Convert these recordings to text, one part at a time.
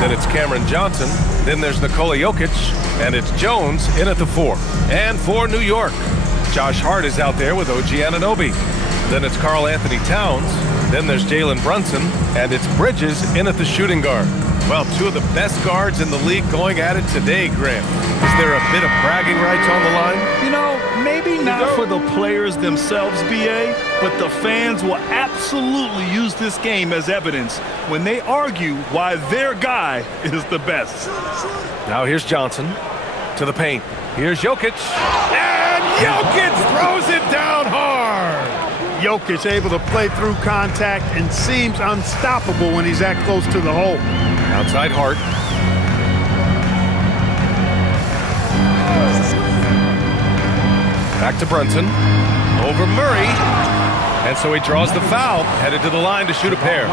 Then it's Cameron Johnson. Then there's Nikola Jokic. And it's Jones in at the 4. And for New York, Josh Hart is out there with OG Anunoby. Then it's Karl Anthony Towns. Then there's Jalen Brunson. And it's Bridges in at the shooting guard. Well, two of the best guards in the league going at it today, Grant. Is there a bit of bragging rights on the line? You know, maybe not for the players themselves, BA, but the fans will absolutely use this game as evidence when they argue why their guy is the best. Now here's Johnson to the paint. Here's Jokic. And Jokic throws it down hard. Jokic able to play through contact and seems unstoppable when he's that close to the hole. Outside Hart. Back to Brunson. Over Murray. And so he draws the foul, headed to the line to shoot a pair.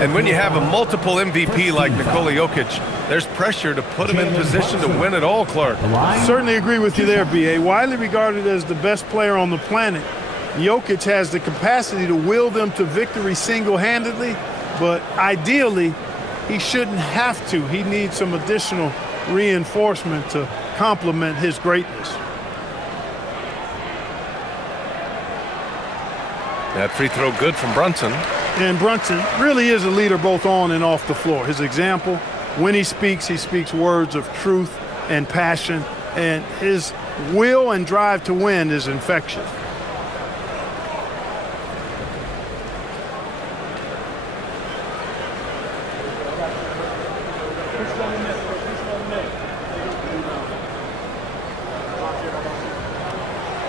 And when you have a multiple MVP like Nikola Jokic, there's pressure to put him in position to win it all, Clark. Certainly agree with you there, B.A. Widely regarded as the best player on the planet, Jokic has the capacity to will them to victory single-handedly, but ideally, he shouldn't have to. He needs some additional reinforcement to complement his greatness. That free throw good from Brunson. And Brunson really is a leader both on and off the floor. His example, when he speaks words of truth and passion, and his will and drive to win is infectious.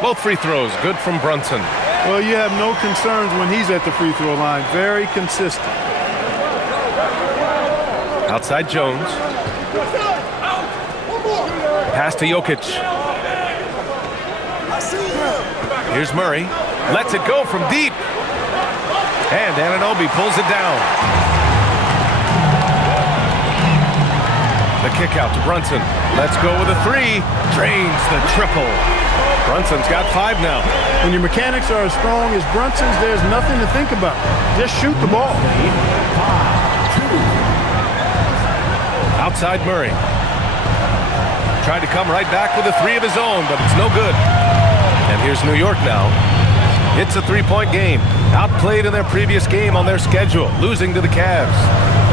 Both free throws good from Brunson. Well, you have no concerns when he's at the free throw line. Very consistent. Outside Jones. Pass to Jokic. Here's Murray. Lets it go from deep. And Anunoby pulls it down. The kick out to Brunson. Let's go with a 3. Drains the triple. Brunson's got 5 now. When your mechanics are as strong as Brunson's, there's nothing to think about. Just shoot the ball. Outside Murray. Tried to come right back with a 3 of his own, but it's no good. And here's New York now. It's a 3-point game. Outplayed in their previous game on their schedule, losing to the Cavs.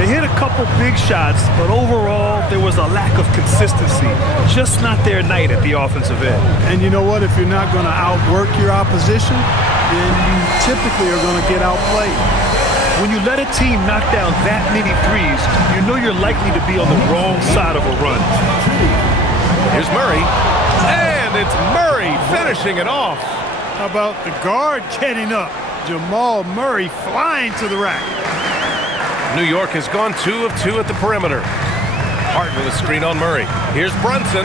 They hit a couple big shots, but overall, there was a lack of consistency. Just not their night at the offensive end. And you know what? If you're not going to outwork your opposition, then you typically are going to get outplayed. When you let a team knock down that many threes, you know you're likely to be on the wrong side of a run. Here's Murray. And it's Murray finishing it off. How about the guard getting up? Jamal Murray flying to the rack. New York has gone 2 of 2 at the perimeter. Hart with a screen on Murray. Here's Brunson.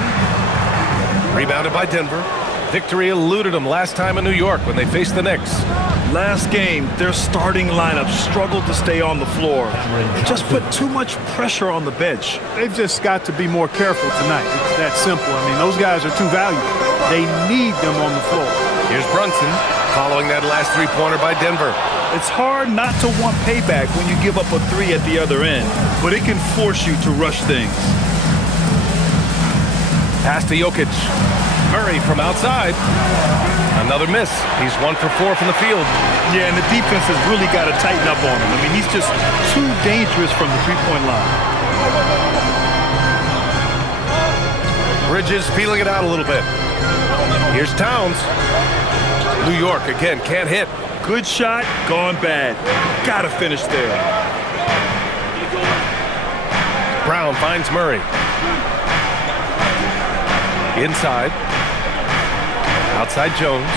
Rebounded by Denver. Victory eluded them last time in New York when they faced the Knicks. Last game, their starting lineup struggled to stay on the floor. Just put too much pressure on the bench. They've just got to be more careful tonight. It's that simple. I mean, those guys are too valuable. They need them on the floor. Here's Brunson following that last 3-pointer by Denver. It's hard not to want payback when you give up a 3 at the other end, but it can force you to rush things. Pass to Jokic. Murray from outside. Another miss. He's 1 for 4 from the field. Yeah, and the defense has really got to tighten up on him. I mean, he's just too dangerous from the 3-point line. Bridges feeling it out a little bit. Here's Towns. New York again can't hit. Good shot, gone bad. Gotta finish there. Brown finds Murray. Inside. Outside Jones.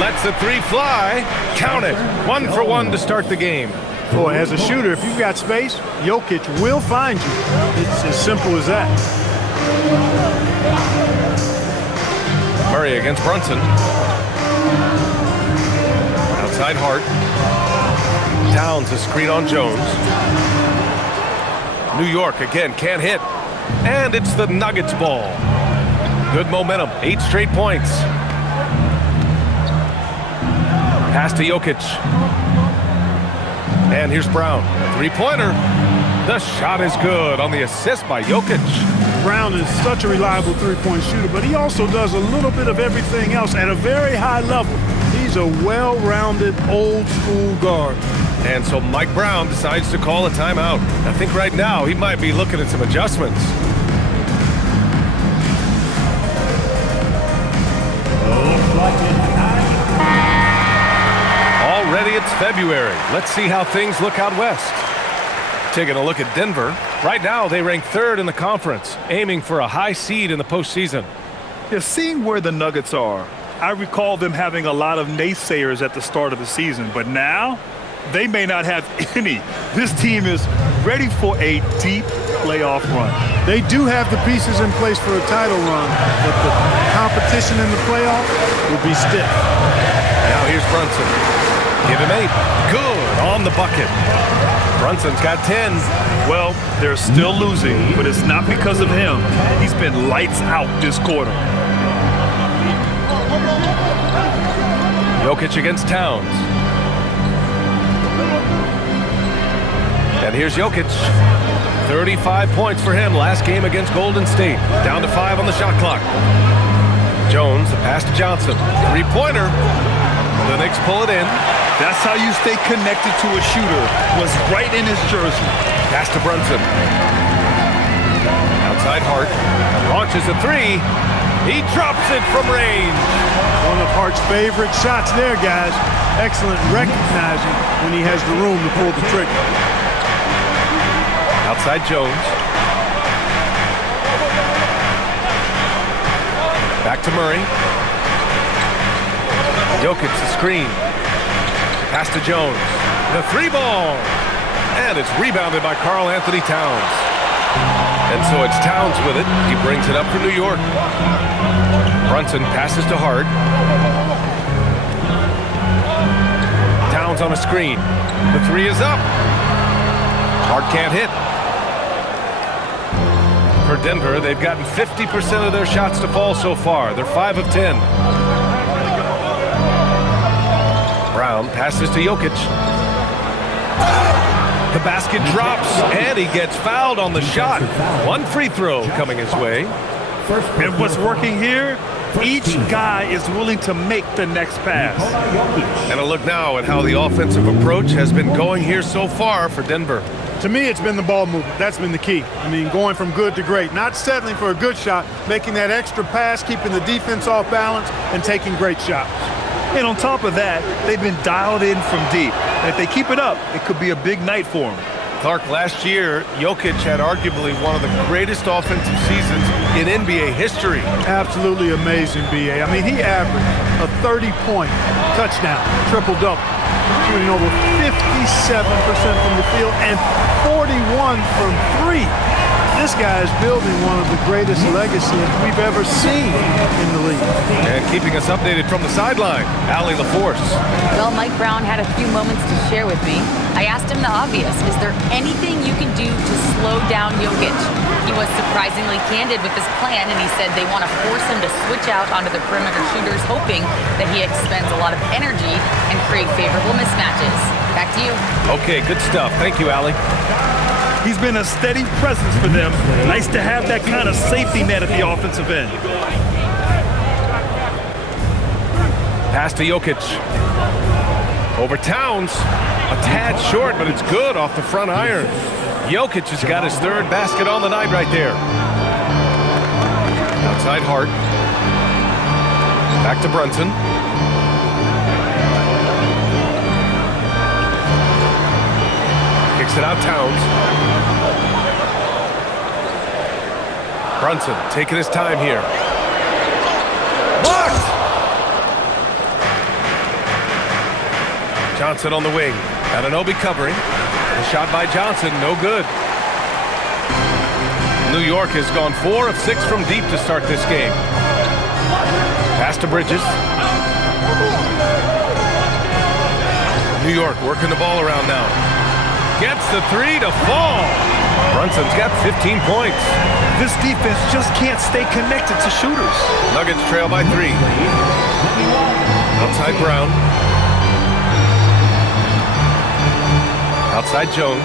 Lets the 3 fly. Count it. 1 for 1 to start the game. Boy, as a shooter, if you've got space, Jokic will find you. It's as simple as that. Murray against Brunson. Outside Hart. Towns a screen on Jones. New York again can't hit. And it's the Nuggets ball. Good momentum. 8 straight points. Pass to Jokic. And here's Brown. 3-pointer. The shot is good on the assist by Jokic. Brown is such a reliable three-point shooter, but he also does a little bit of everything else at a very high level. He's a well-rounded, old-school guard. And so Mike Brown decides to call a timeout. I think right now he might be looking at some adjustments. Already it's February. Let's see how things look out west. Taking a look at Denver. Right now they rank third in the conference, aiming for a high seed in the postseason. Yeah, seeing where the Nuggets are, I recall them having a lot of naysayers at the start of the season, but now they may not have any. This team is ready for a deep playoff run. They do have the pieces in place for a title run, but the competition in the playoffs will be stiff. Now here's Brunson. Give him 8. Good on the bucket. Brunson's got 10. Well, they're still losing, but it's not because of him. He's been lights out this quarter. Jokic against Towns. And here's Jokic. 35 points for him last game against Golden State. Down to 5 on the shot clock. Jones, the pass to Johnson. Three-pointer. The Knicks pull it in. That's how you stay connected to a shooter. Was right in his jersey. Pass to Brunson. Outside Hart. Launches a 3. He drops it from range. One of Hart's favorite shots there, guys. Excellent recognizing when he has the room to pull the trigger. Outside Jones. Back to Murray. Jokic the screen. Pass to Jones. The 3-ball. And it's rebounded by Karl Anthony Towns. And so it's Towns with it. He brings it up for New York. Brunson passes to Hart. Towns on a screen. The 3 is up. Hart can't hit. For Denver, they've gotten 50% of their shots to fall so far. They're 5 of 10. Brown passes to Jokic. The basket drops, and he gets fouled on the shot. One free throw coming his way. And what's working here? Each guy is willing to make the next pass. And a look now at how the offensive approach has been going here so far for Denver. To me, it's been the ball movement. That's been the key. I mean, going from good to great. Not settling for a good shot, making that extra pass, keeping the defense off balance, and taking great shots. And on top of that, they've been dialed in from deep. And if they keep it up, it could be a big night for them. Clark, last year, Jokic had arguably one of the greatest offensive seasons in NBA history. Absolutely amazing, B.A. I mean, he averaged a 30-point touchdown, triple-double, shooting over 57% from the field and 41 from 3. This guy is building one of the greatest legacies we've ever seen in the league. And keeping us updated from the sideline, Allie LaForce. Well, Mike Brown had a few moments to share with me. I asked him the obvious. Is there anything you can do to slow down Jokic? He was surprisingly candid with his plan, and he said they want to force him to switch out onto the perimeter shooters, hoping that he expends a lot of energy and create favorable mismatches. Back to you. Okay, good stuff. Thank you, Allie. He's been a steady presence for them. Nice to have that kind of safety net at the offensive end. Pass to Jokic. Over Towns. A tad short, but it's good off the front iron. Jokic has got his 3rd basket on the night right there. Outside Hart. Back to Brunson. Kicks it out Towns. Brunson taking his time here. Blocked! Johnson on the wing. Anunoby covering. The shot by Johnson, no good. New York has gone 4 of 6 from deep to start this game. Pass to Bridges. New York working the ball around now. Gets the 3 to fall. Brunson's got 15 points. This defense just can't stay connected to shooters. Nuggets trail by 3. Outside Brown. Outside Jones.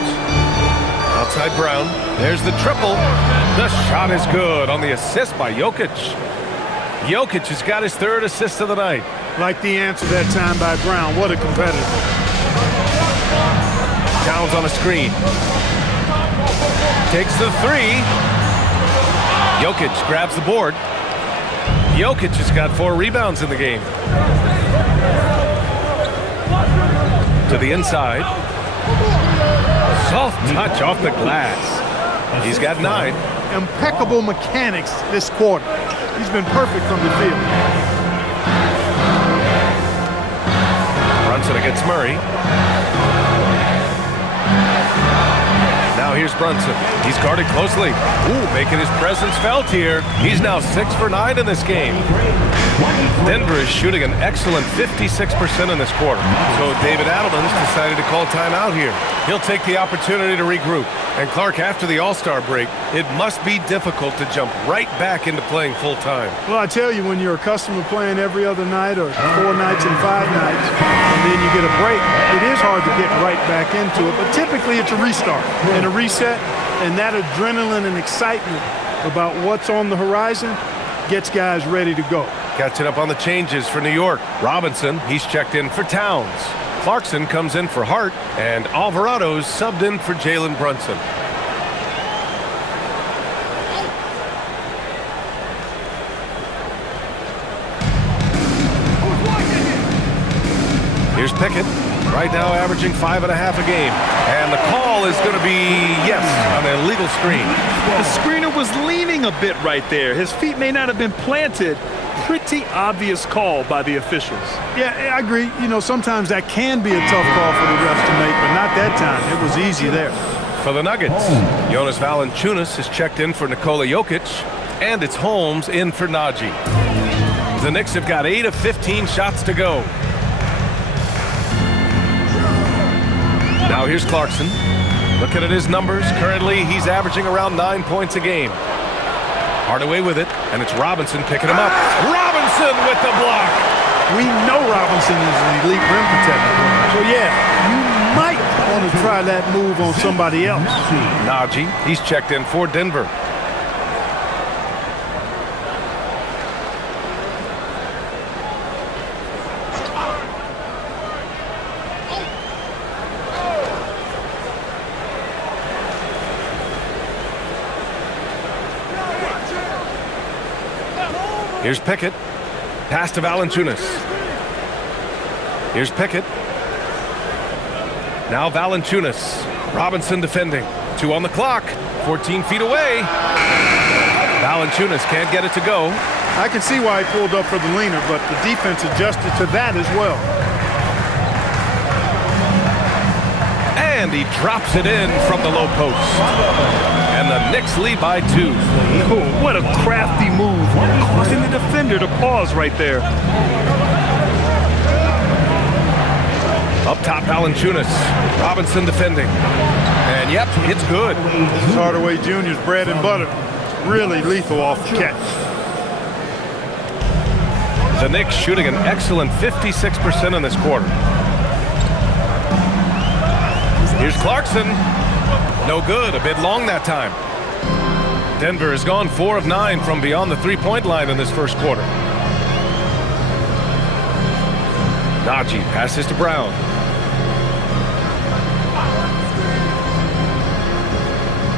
Outside Brown. There's the triple. The shot is good on the assist by Jokic. Jokic has got his third assist of the night. Like the answer that time by Brown. What a competitor. Towns on a screen. Takes the three. Jokic grabs the board. Jokic has got 4 rebounds in the game. To the inside. Soft touch off the glass. He's got 9. Impeccable mechanics this quarter. He's been perfect from the field. Brunson against Murray. Now here's Brunson. He's guarded closely. Ooh, making his presence felt here. He's now 6 for 9 in this game. Denver is shooting an excellent 56% in this quarter. So David Adelman's decided to call timeout here. He'll take the opportunity to regroup. And Clark, after the All-Star break, it must be difficult to jump right back into playing full-time. Well, I tell you, when you're accustomed to playing every other night or 4 nights and 5 nights, and then you get a break, it is hard to get right back into it. But typically it's a restart and a reset, and that adrenaline and excitement about what's on the horizon gets guys ready to go. Catching up on the changes for New York. Robinson, he's checked in for Towns. Clarkson comes in for Hart, and Alvarado's subbed in for Jalen Brunson. Here's Pickett, right now averaging 5.5 a game. And the call is going to be, yes, on an illegal screen. The screener was leaning a bit right there. His feet may not have been planted. Pretty obvious call by the officials. Yeah, I agree. You know, sometimes that can be a tough call for the refs to make, but not that time. It was easy there. For the Nuggets, Jonas Valanciunas has checked in for Nikola Jokic, and it's Holmes in for Najee. The Knicks have got 8 of 15 shots to go. Now here's Clarkson. Looking at his numbers, currently he's averaging around 9 points a game. Hardaway with it, and it's Robinson picking him up. Robinson with the block. We know Robinson is an elite rim protector. So, yeah, you might want to try that move on somebody else. Najee, he's checked in for Denver. Here's Pickett. Pass to Valanciunas. Here's Pickett. Now Valanciunas. Robinson defending. 2 on the clock. 14 feet away. Valanciunas can't get it to go. I can see why he pulled up for the leaner, but the defense adjusted to that as well. And he drops it in from the low post. And the Knicks lead by 2. Oh, what a crafty move, causing the defender to pause right there. Up top, Valanciunas. Robinson defending. And yep, it's good. This is Hardaway Jr.'s bread and butter. Really lethal off the catch. The Knicks shooting an excellent 56% in this quarter. Here's Clarkson. No good, a bit long that time. Denver has gone 4 of 9 from beyond the three-point line in this first quarter. Najee passes to Brown.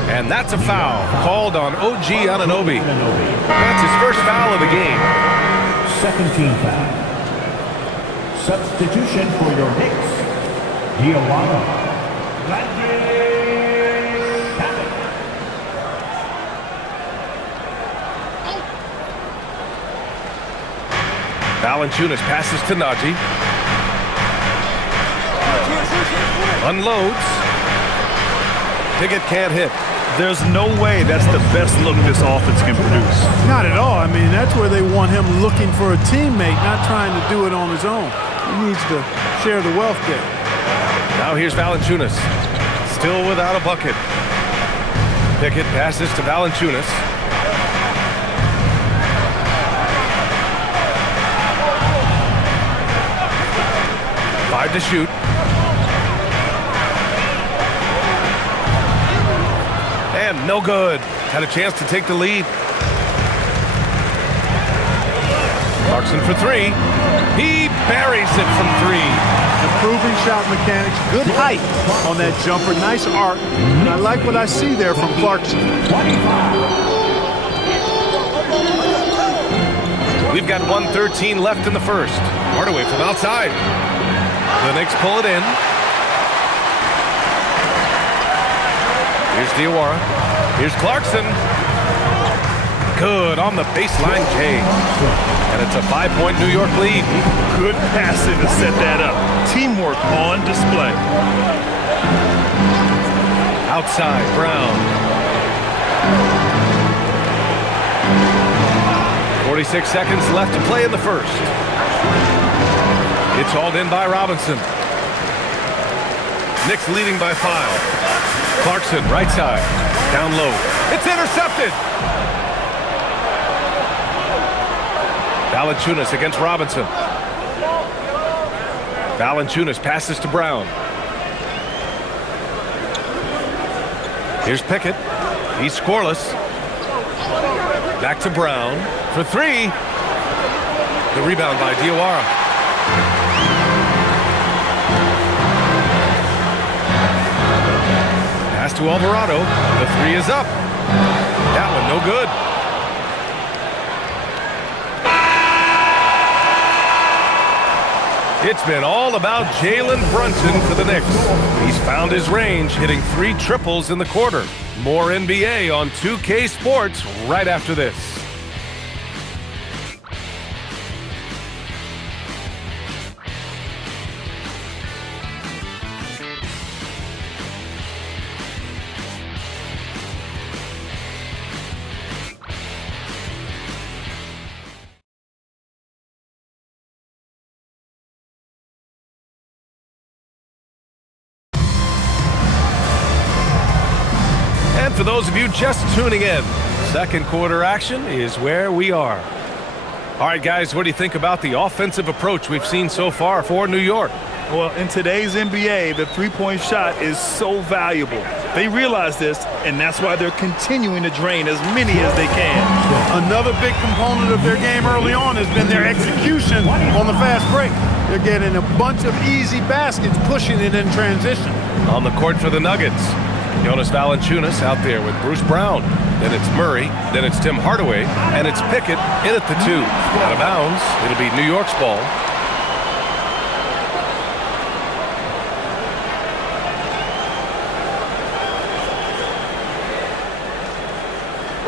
And that's a foul called on OG Anunoby. That's his first foul of the game. Second team foul. Substitution for your Knicks. Diawara. Valanciunas passes to Najee. Unloads. Pickett can't hit. There's no way that's the best look this offense can produce. Not at all. I mean, that's where they want him looking for a teammate, not trying to do it on his own. He needs to share the wealth there. Now here's Valanciunas. Still without a bucket. Pickett passes to Valanciunas. Five to shoot. And no good. Had a chance to take the lead. Clarkson for three. He buries it from three. Improving shot mechanics, good height on that jumper, nice arc. And I like what I see there from Clarkson. We've got 1:13 left in the first. Hardaway from outside. The Knicks pull it in. Here's Diawara. Here's Clarkson. Good on the baseline, Jay. And it's a 5-point New York lead. Good passing to set that up. Teamwork on display. Outside, Brown. 46 seconds left to play in the first. It's hauled in by Robinson. Knicks leading by 5. Clarkson, right side. Down low. It's intercepted. Valanciunas against Robinson. Valanciunas passes to Brown. Here's Pickett. He's scoreless. Back to Brown for three. The rebound by Diawara. Pass to Alvarado. The three is up. That one no good. It's been all about Jalen Brunson for the Knicks. He's found his range, hitting 3 triples in the quarter. More NBA on 2K Sports right after this. For those of you just tuning in, second quarter action is where we are. All right, guys, what do you think about the offensive approach we've seen so far for New York? Well, in today's NBA, the three-point shot is so valuable. They realize this, and that's why they're continuing to drain as many as they can. Another big component of their game early on has been their execution on the fast break. They're getting a bunch of easy baskets, pushing it in transition. On the court for the Nuggets, Jonas Valanciunas out there with Bruce Brown. Then it's Murray. Then it's Tim Hardaway. And it's Pickett in at the 2. Out of bounds. It'll be New York's ball.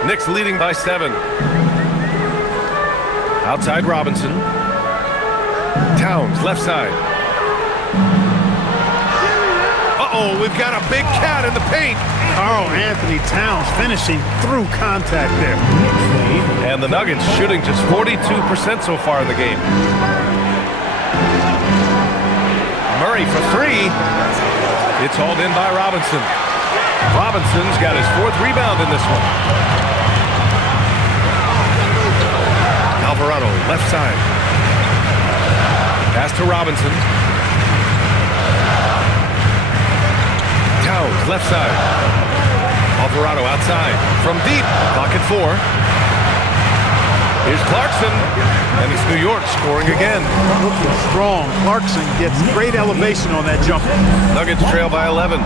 Knicks leading by 7. Outside Robinson. Towns, left side. Uh-oh, we've got a big cat in the paint. Karl Anthony Towns finishing through contact there. And the Nuggets shooting just 42% so far in the game. Murray for 3. It's hauled in by Robinson. Robinson's got his 4th rebound in this one. Alvarado, left side. Pass to Robinson. Towns, left side. Alvarado outside. From deep. Pocket 4. Here's Clarkson. And it's New York scoring again. Looking strong. Clarkson gets great elevation on that jumper. Nuggets trail by 11.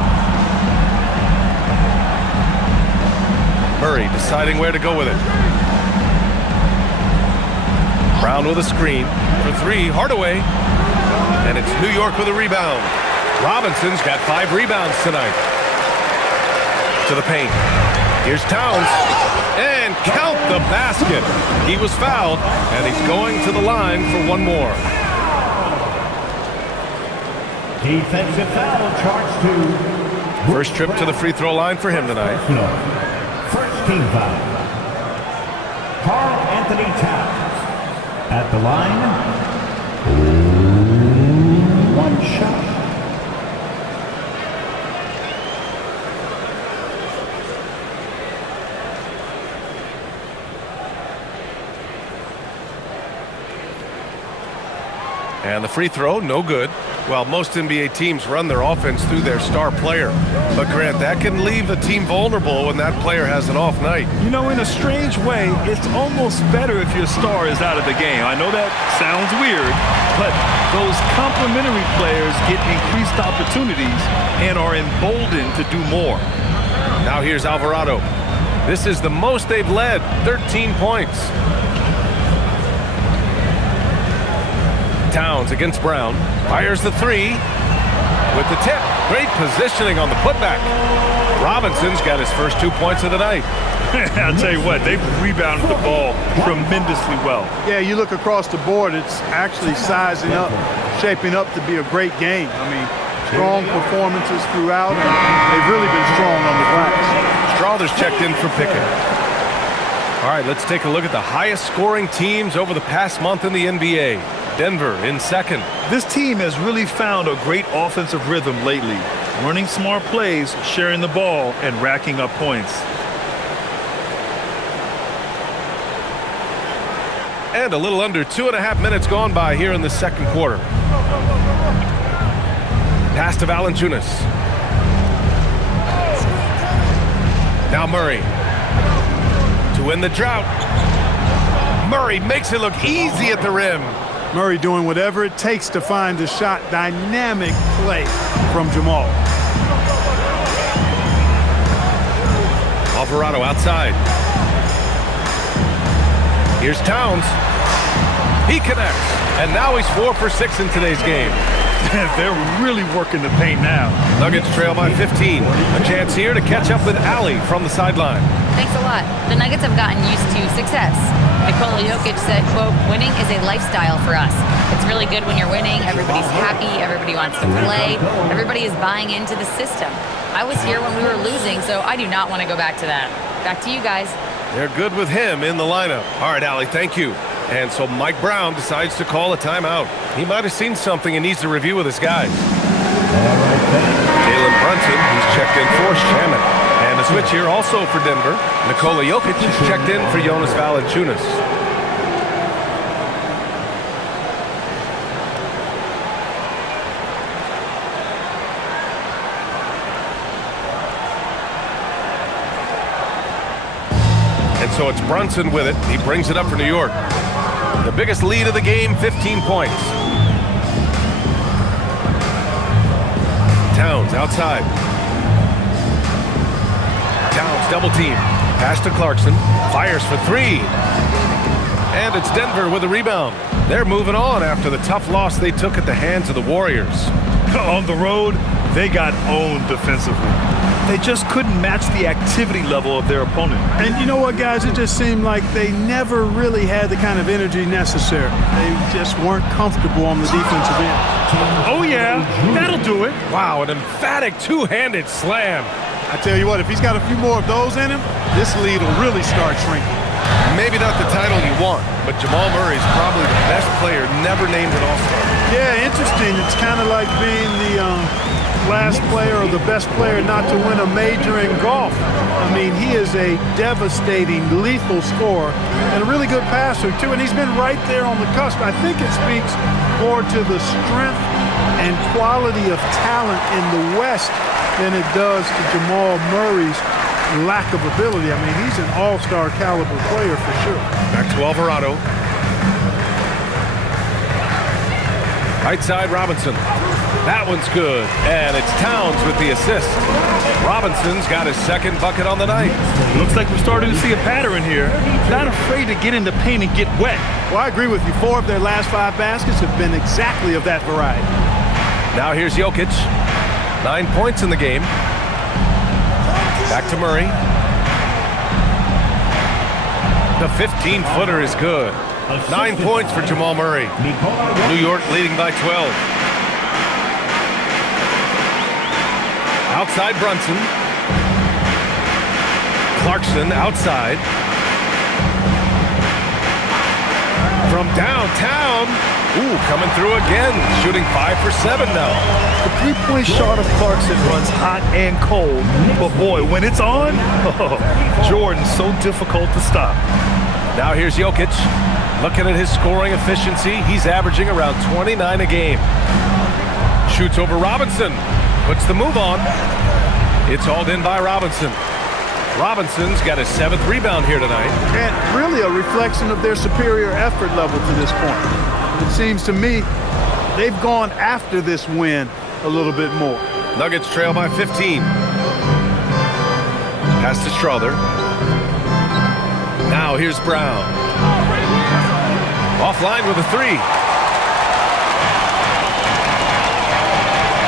Murray deciding where to go with it. Brown with a screen. For 3, Hardaway. And it's New York with a rebound. Robinson's got 5 rebounds tonight. To the paint. Here's Towns. And count the basket. He was fouled, and he's going to the line for one more. Defensive foul charged to... First trip to the free throw line for him tonight. First team foul. Karl Anthony Towns. At the line. 1 shot. And the free throw, no good. Well, most NBA teams run their offense through their star player. But, Grant, that can leave a team vulnerable when that player has an off night. You know, in a strange way, it's almost better if your star is out of the game. I know that sounds weird, but those complementary players get increased opportunities and are emboldened to do more. Now here's Alvarado. This is the most they've led, 13 points. Towns against Brown. Fires the three with the tip. Great positioning on the putback. Robinson's got his first 2 points of the night. I'll tell you what, they've rebounded the ball tremendously well. Yeah, you look across the board, it's actually sizing up, shaping up to be a great game. I mean, strong performances throughout. They've really been strong on the glass. Strawther's checked in for Pickett. All right, let's take a look at the highest scoring teams over the past month in the NBA. Denver in second. This team has really found a great offensive rhythm lately, running smart plays, sharing the ball, and racking up points. And a little under 2.5 minutes gone by here in the second quarter. Pass to Valanciunas. Now Murray. To win the drought. Murray makes it look easy at the rim. Murray doing whatever it takes to find the shot. Dynamic play from Jamal. Alvarado outside. Here's Towns. He connects. And now he's 4 for 6 in today's game. They're really working the paint now. Nuggets trail by 15. A chance here to catch up with Allie from the sideline. Thanks a lot. The Nuggets have gotten used to success. Nikola Jokic said, quote, winning is a lifestyle for us. It's really good when you're winning. Everybody's happy. Everybody wants to play. Everybody is buying into the system. I was here when we were losing, so I do not want to go back to that. Back to you guys. They're good with him in the lineup. All right, Allie, thank you. And so Mike Brown decides to call a timeout. He might have seen something and needs to review with his guys. Jalen Brunson, who's checked in for Shaman. And a switch here also for Denver. Nikola Jokic is checked in for Jonas Valanciunas. And so it's Brunson with it. He brings it up for New York. The biggest lead of the game, 15 points. Towns outside. Towns double team. Pass to Clarkson. Fires for three. And it's Denver with a rebound. They're moving on after the tough loss they took at the hands of the Warriors. On the road, they got owned defensively. They just couldn't match the activity level of their opponent. And you know what, guys? It just seemed like they never really had the kind of energy necessary. They just weren't comfortable on the defensive end. Oh, yeah. That'll do it. Wow, an emphatic two-handed slam. I tell you what, if he's got a few more of those in him, this lead will really start shrinking. Maybe not the title you want, but Jamal Murray's probably the best player never named an All-Star. Yeah, interesting. It's kind of like being the last player or the best player not to win a major in golf. I mean, he is a devastating, lethal scorer and a really good passer, too. And he's been right there on the cusp. I think it speaks more to the strength and quality of talent in the West than it does to Jamal Murray's lack of ability. I mean, he's an all-star caliber player for sure. Back to Alvarado. Right side, Robinson. That one's good, and it's Towns with the assist. Robinson's got his second bucket on the night. Looks like we're starting to see a pattern here. Not afraid to get in the paint and get wet. Well, I agree with you. 4 of their last 5 baskets have been exactly of that variety. Now here's Jokic. 9 points in the game. Back to Murray. The 15-footer is good. 9 points for Jamal Murray. New York leading by 12. Outside Brunson. Clarkson outside. From downtown. Ooh, coming through again. Shooting 5 for 7 now. The three-point shot of Clarkson runs hot and cold. But boy, when it's on, Jordan's so difficult to stop. Now here's Jokic. Looking at his scoring efficiency, he's averaging around 29 a game. Shoots over Robinson. Puts the move on. It's hauled in by Robinson. Robinson's got his 7th rebound here tonight. And really a reflection of their superior effort level to this point. It seems to me they've gone after this win a little bit more. Nuggets trail by 15. Pass to Strother. Now here's Brown. Offline with a 3.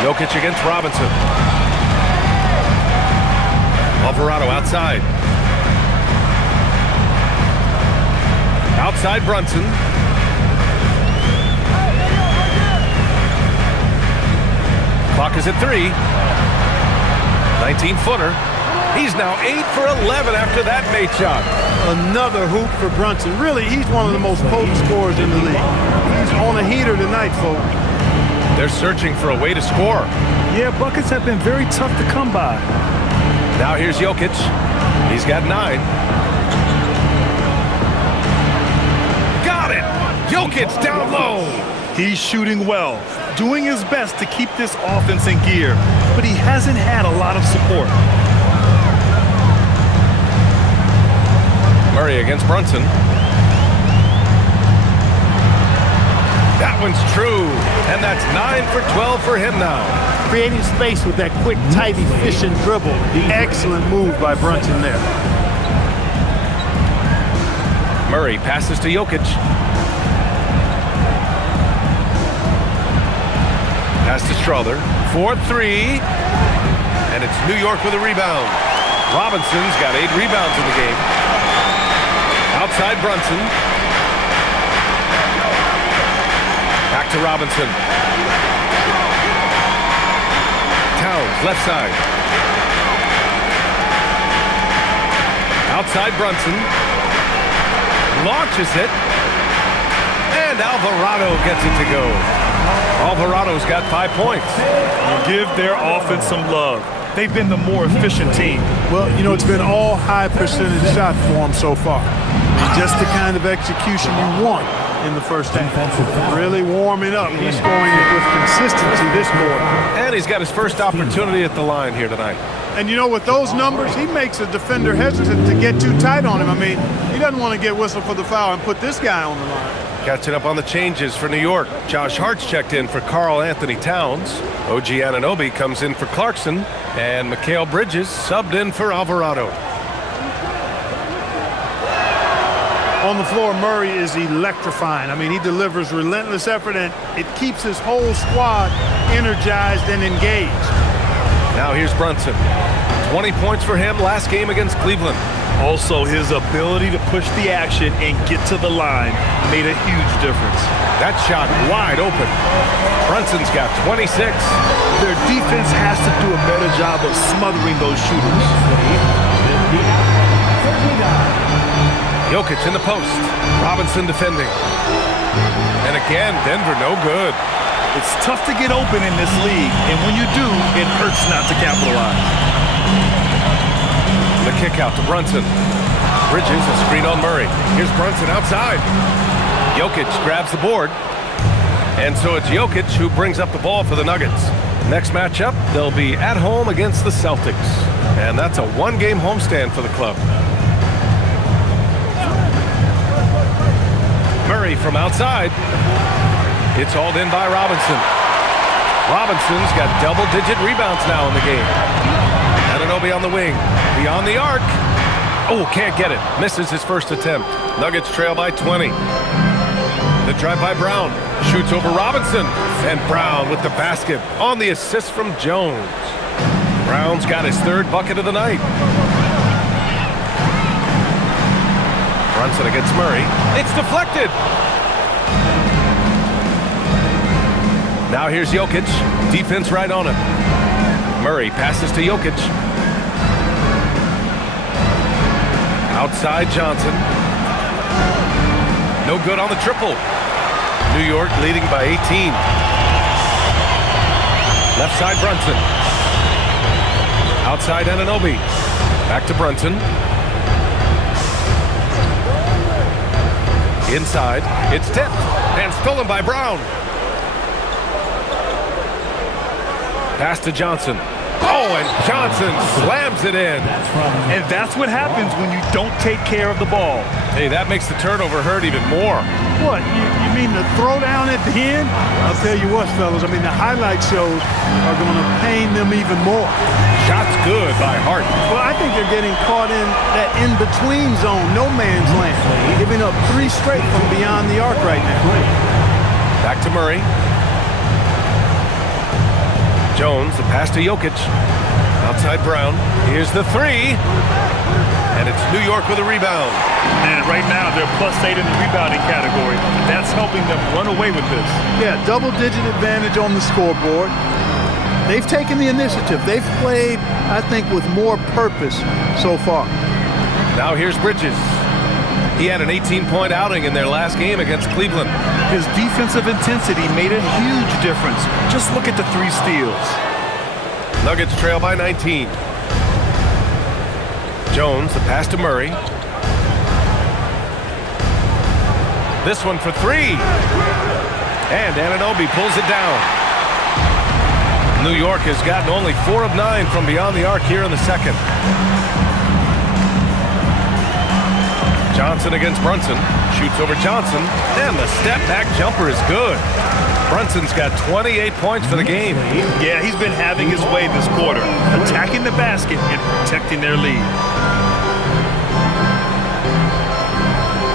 Jokic against Robinson. Alvarado outside. Outside Brunson. Clock is at 3. 19-footer. He's now 8 for 11 after that made shot. Another hoop for Brunson. Really, he's one of the most potent scorers in the league. He's on a heater tonight, folks. They're searching for a way to score. Yeah, buckets have been very tough to come by. Now here's Jokic. He's got 9. Got it! Jokic down low. He's shooting well, doing his best to keep this offense in gear, but he hasn't had a lot of support. Murray against Brunson. That one's true, and that's 9 for 12 for him now. Creating space with that quick, tight, efficient dribble. Excellent move by Brunson there. Murray passes to Jokic. Pass to Strother. 4-3. And it's New York with a rebound. Robinson's got 8 rebounds in the game. Outside Brunson. Back to Robinson. Towns, left side. Outside Brunson. Launches it. And Alvarado gets it to go. Alvarado's got 5 points. Give their offense some love. They've been the more efficient team. Well, you know, it's been all high percentage shots for him so far. I mean, just the kind of execution you want in the first half. Really warming up. He's scoring with consistency this quarter. And he's got his first opportunity at the line here tonight. And, you know, with those numbers, he makes a defender hesitant to get too tight on him. I mean, he doesn't want to get whistled for the foul and put this guy on the line. Catching up on the changes for New York. Josh Hart's checked in for Karl Anthony Towns. OG Anunoby comes in for Clarkson. And Mikal Bridges subbed in for Alvarado. On the floor, Murray is electrifying. I mean, he delivers relentless effort, and it keeps his whole squad energized and engaged. Now here's Brunson. 20 points for him last game against Cleveland. Also, his ability to push the action and get to the line made a huge difference. That shot wide open. Brunson's got 26. Their defense has to do a better job of smothering those shooters. Jokic in the post. Robinson defending. And again, Denver no good. It's tough to get open in this league, and when you do, it hurts not to capitalize. The kick out to Brunson. Bridges a screen on Murray. Here's Brunson outside. Jokic grabs the board. And so it's Jokic who brings up the ball for the Nuggets. Next matchup, they'll be at home against the Celtics. And that's a 1-game homestand for the club. Murray from outside. It's hauled in by Robinson. Robinson's got double-digit rebounds now in the game. Anunoby on the wing. Beyond the arc. Oh, can't get it. Misses his first attempt. Nuggets trail by 20. The drive by Brown. Shoots over Robinson. And Brown with the basket on the assist from Jones. Brown's got his 3rd bucket of the night. Brunson against Murray. It's deflected. Now here's Jokic. Defense right on him. Murray passes to Jokic. Outside Johnson. No good on the triple. New York leading by 18. Left side Brunson. Outside Anunoby. Back to Brunson. Inside, it's tipped and stolen by Brown. Pass to Johnson. Oh, and Johnson slams it in. And that's what happens when you don't take care of the ball. Hey, that makes the turnover hurt even more. What, you mean the throwdown at the end? I'll tell you what, fellas, I mean, the highlight shows are going to pain them even more. Shot's good by Hart. Well, I think they're getting caught in that in-between zone, no man's land, giving up 3 straight from beyond the arc right now. Back to Murray. Jones, the pass to Jokic. Outside Brown. Here's the 3. And it's New York with a rebound. And right now, they're +8 in the rebounding category. That's helping them run away with this. Yeah, double-digit advantage on the scoreboard. They've taken the initiative. They've played, I think, with more purpose so far. Now here's Bridges. He had an 18-point outing in their last game against Cleveland. His defensive intensity made a huge difference. Just look at the 3 steals. Nuggets trail by 19. Jones, the pass to Murray. This one for 3. And Anunoby pulls it down. New York has gotten only 4 of 9 from beyond the arc here in the second. Johnson against Brunson. Shoots over Johnson. And the step-back jumper is good. Brunson's got 28 points for the game. Yeah, he's been having his way this quarter, attacking the basket and protecting their lead.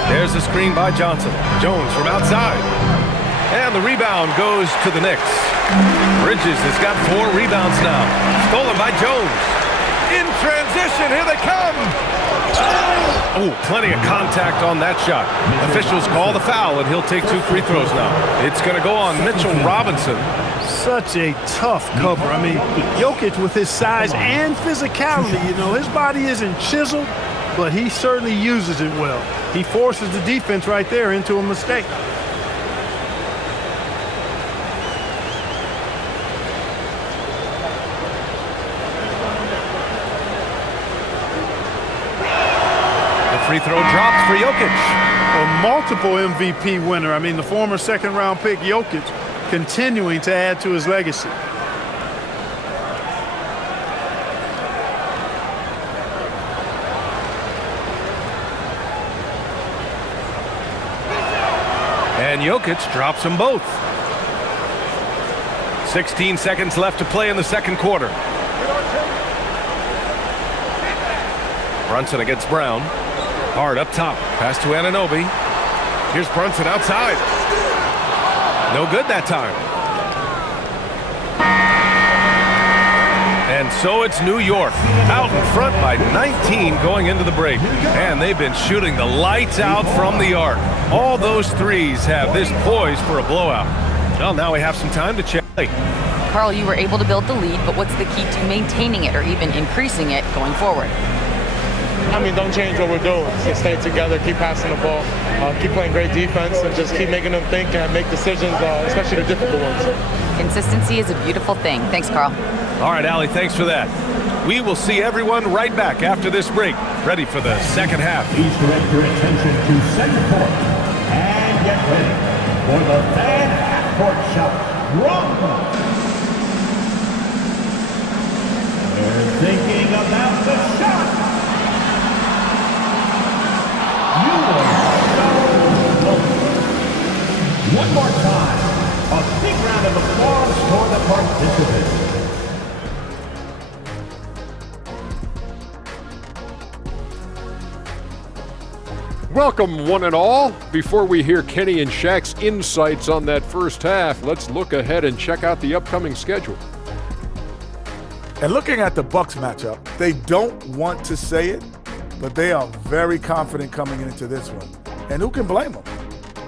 There's the screen by Johnson. Jones from outside. And the rebound goes to the Knicks. Bridges has got 4 rebounds now. Stolen by Jones. In transition, here they come. Oh, plenty of contact on that shot. Officials call the foul, and he'll take 2 free throws now. It's going to go on Mitchell Robinson. Such a tough cover. I mean, Jokic with his size and physicality, you know, his body isn't chiseled, but he certainly uses it well. He forces the defense right there into a mistake. Free throw drops for Jokic. A multiple MVP winner. I mean, the former second-round pick Jokic continuing to add to his legacy. And Jokic drops them both. 16 seconds left to play in the second quarter. Brunson against Brown. Hard up top. Pass to Anunoby. Here's Brunson outside. No good that time. And so it's New York out in front by 19 going into the break. And they've been shooting the lights out from the arc. All those threes have this poised for a blowout. Well, now we have some time to check. Carl, you were able to build the lead, but what's the key to maintaining it or even increasing it going forward? I mean, don't change what we're doing. Just stay together, keep passing the ball, keep playing great defense, and just keep making them think and make decisions, especially the difficult ones. Consistency is a beautiful thing. Thanks, Carl. All right, Allie, thanks for that. We will see everyone right back after this break, ready for the second half. Please direct your attention to center court and get ready for the fan half-court shot. Wrong. They're thinking about the shot. One more time, a big round of applause for the participants. Welcome, one and all. Before we hear Kenny and Shaq's insights on that first half, let's look ahead and check out the upcoming schedule. And looking at the Bucks matchup, they don't want to say it, but they are very confident coming into this one. And who can blame them?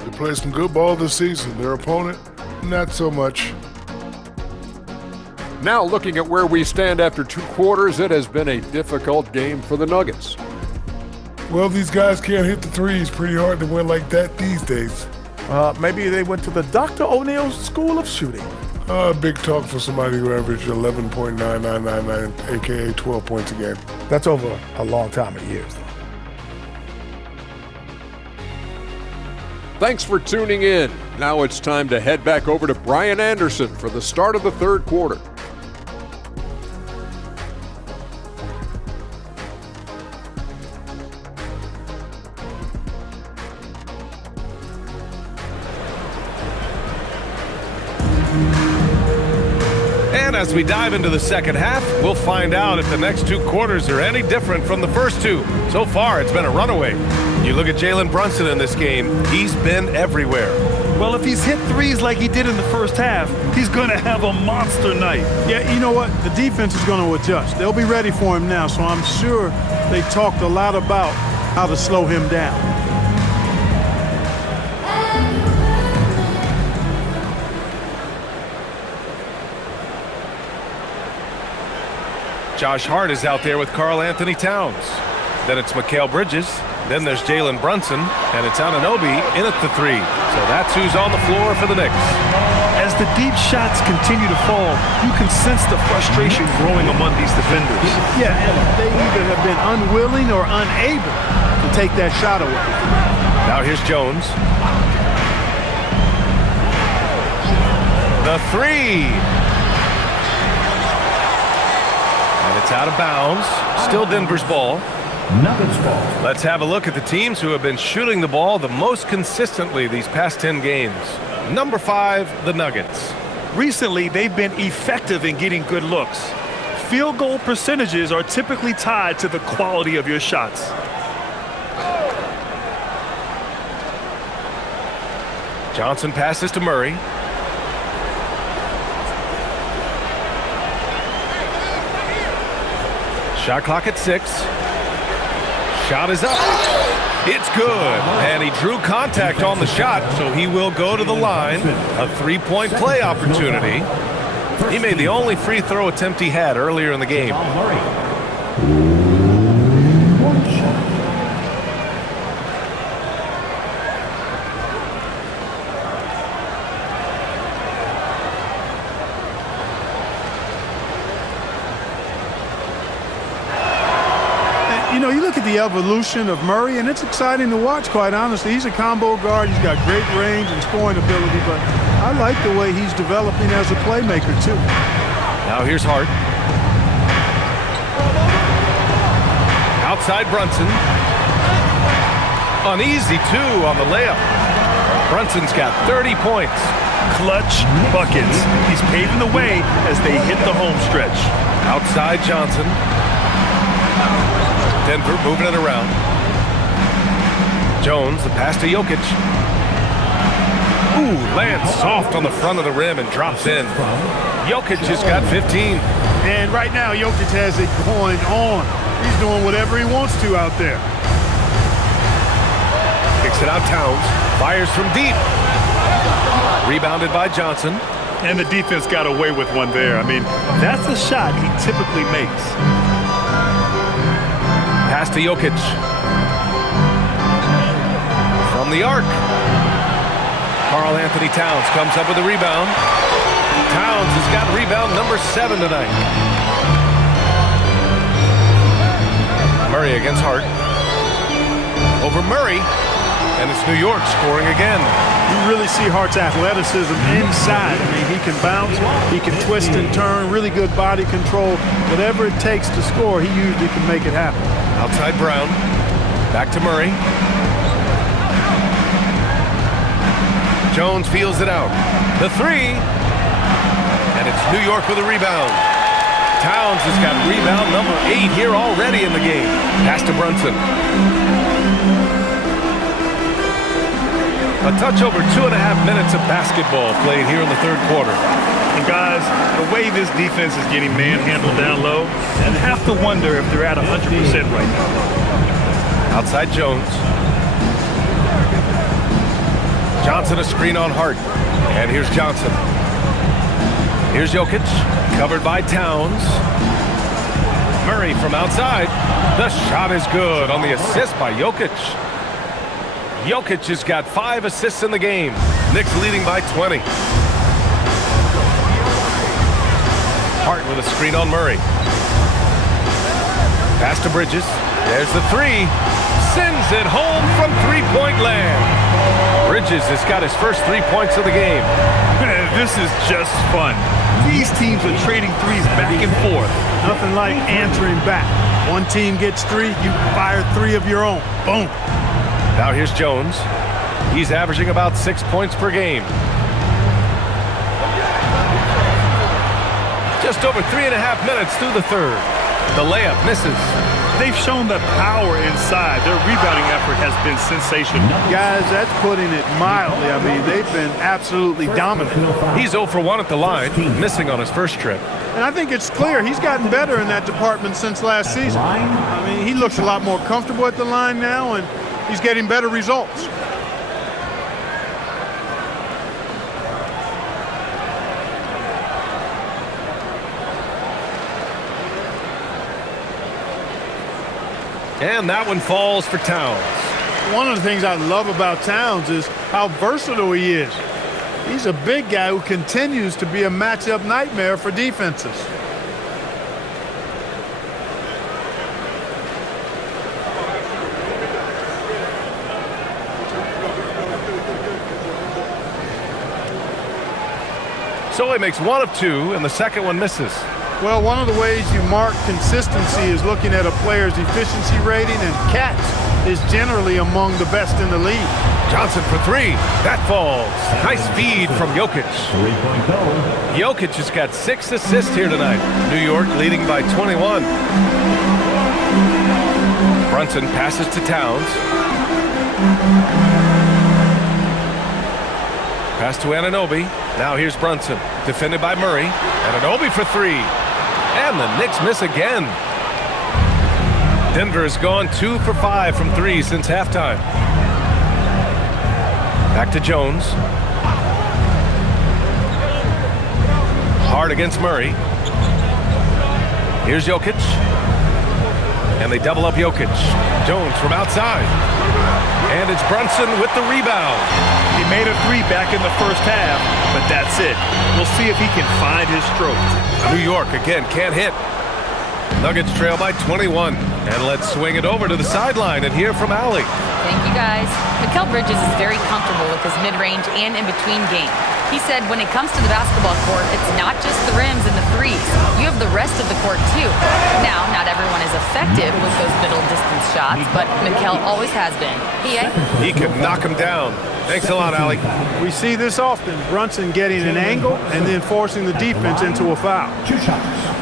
They played some good ball this season. Their opponent, not so much. Now looking at where we stand after 2 quarters, it has been a difficult game for the Nuggets. Well, these guys can't hit the threes. Pretty hard to win like that these days. Maybe they went to the Dr. O'Neill's School of Shooting. Big talk for somebody who averaged 11.9999, a.k.a. 12 points a game. That's over a long time of years, though. Thanks for tuning in. Now it's time to head back over to Brian Anderson for the start of the third quarter. And as we dive into the second half, we'll find out if the next two quarters are any different from the first two. So far, it's been a runaway. You look at Jalen Brunson in this game, he's been everywhere. Well, if he's hit threes like he did in the first half, he's going to have a monster night. Yeah, you know what? The defense is going to adjust. They'll be ready for him now, so I'm sure they talked a lot about how to slow him down. Josh Hart is out there with Karl Anthony Towns. Then it's Mikal Bridges. Then there's Jalen Brunson, and it's Anunoby in at the three. So that's who's on the floor for the Knicks. As the deep shots continue to fall, you can sense the frustration growing among these defenders. Yeah, and they either have been unwilling or unable to take that shot away. Now here's Jones. The three. And it's out of bounds. Still Denver's ball. Nuggets ball. Let's have a look at the teams who have been shooting the ball the most consistently these past 10 games. Number 5, the Nuggets. Recently, they've been effective in getting good looks. Field goal percentages are typically tied to the quality of your shots. Johnson passes to Murray. Shot clock at 6. Shot is up. It's good. And he drew contact on the shot, so he will go to the line. A three-point play opportunity. He made the only free throw attempt he had earlier in the game. You know, you look at the evolution of Murray, and it's exciting to watch, quite honestly. He's a combo guard. He's got great range and scoring ability, but I like the way he's developing as a playmaker, too. Now here's Hart. Outside Brunson. Uneasy, too, on the layup. Brunson's got 30 points. Clutch buckets. He's paving the way as they hit the home stretch. Outside Johnson. Denver moving it around. Jones, the pass to Jokic. Ooh, lands soft on the front of the rim and drops in. Jokic just got 15. And right now, Jokic has it going on. He's doing whatever he wants to out there. Kicks it out Towns. Fires from deep. Rebounded by Johnson. And the defense got away with one there. I mean, that's a shot he typically makes. Pass to Jokic. From the arc. Karl Anthony Towns comes up with a rebound. Towns has got rebound number 7 tonight. Murray against Hart. Over Murray. And it's New York scoring again. You really see Hart's athleticism inside. I mean, he can bounce, he can twist and turn, really good body control. Whatever it takes to score, he usually can make it happen. Outside Brown. Back to Murray. Jones feels it out. The three. And it's New York with a rebound. Towns has got rebound number 8 here already in the game. Pass to Brunson. A touch over 2.5 minutes of basketball played here in the third quarter. And guys, the way this defense is getting manhandled down low, I have to wonder if they're at 100% right now. Outside Jones. Johnson a screen on Hart. And here's Johnson. Here's Jokic, covered by Towns. Murray from outside. The shot is good on the assist by Jokic. Jokic has got 5 assists in the game. Knicks leading by 20. Hart with a screen on Murray. Pass to Bridges. There's the three. Sends it home from three-point land. Bridges has got his first 3 points of the game. Man, this is just fun. These teams are trading threes back and forth. Nothing like answering back. One team gets 3, you fire 3 of your own. Boom. Now here's Jones. He's averaging about 6 points per game. Just over 3.5 minutes through the third. The layup misses. They've shown the power inside. Their rebounding effort has been sensational. Guys, that's putting it mildly. I mean, they've been absolutely dominant. He's 0 for 1 at the line, missing on his first trip. And I think it's clear he's gotten better in that department since last season. I mean, he looks a lot more comfortable at the line now, and he's getting better results. And that one falls for Towns. One of the things I love about Towns is how versatile he is. He's a big guy who continues to be a matchup nightmare for defenses. So he makes 1 of 2, and the second one misses. Well, one of the ways you mark consistency is looking at a player's efficiency rating, and Katz is generally among the best in the league. Johnson for 3. That falls. Nice feed from Jokic. Jokic has got 6 assists here tonight. New York leading by 21. Brunson passes to Towns. Pass to Anunoby. Now here's Brunson, defended by Murray. Anunoby for 3. And the Knicks miss again. Denver has gone 2 for 5 from 3 since halftime. Back to Jones. Hard against Murray. Here's Jokic. And they double up Jokic. Jones from outside. And it's Brunson with the rebound. He made a 3 back in the first half, but that's it. We'll see if he can find his stroke. New York again can't hit. Nuggets trail by 21. And let's swing it over to the sideline and hear from Allie. Thank you, guys. Mikal Bridges is very comfortable with his mid-range and in-between game. He said when it comes to the basketball court, it's not just the rims and the threes. You have the rest of the court, too. Now, not everyone is effective with those middle-distance shots, but Mikal always has been. He can knock him down. Thanks a lot, Allie. We see this often, Brunson getting an angle and then forcing the defense into a foul. 2 shots.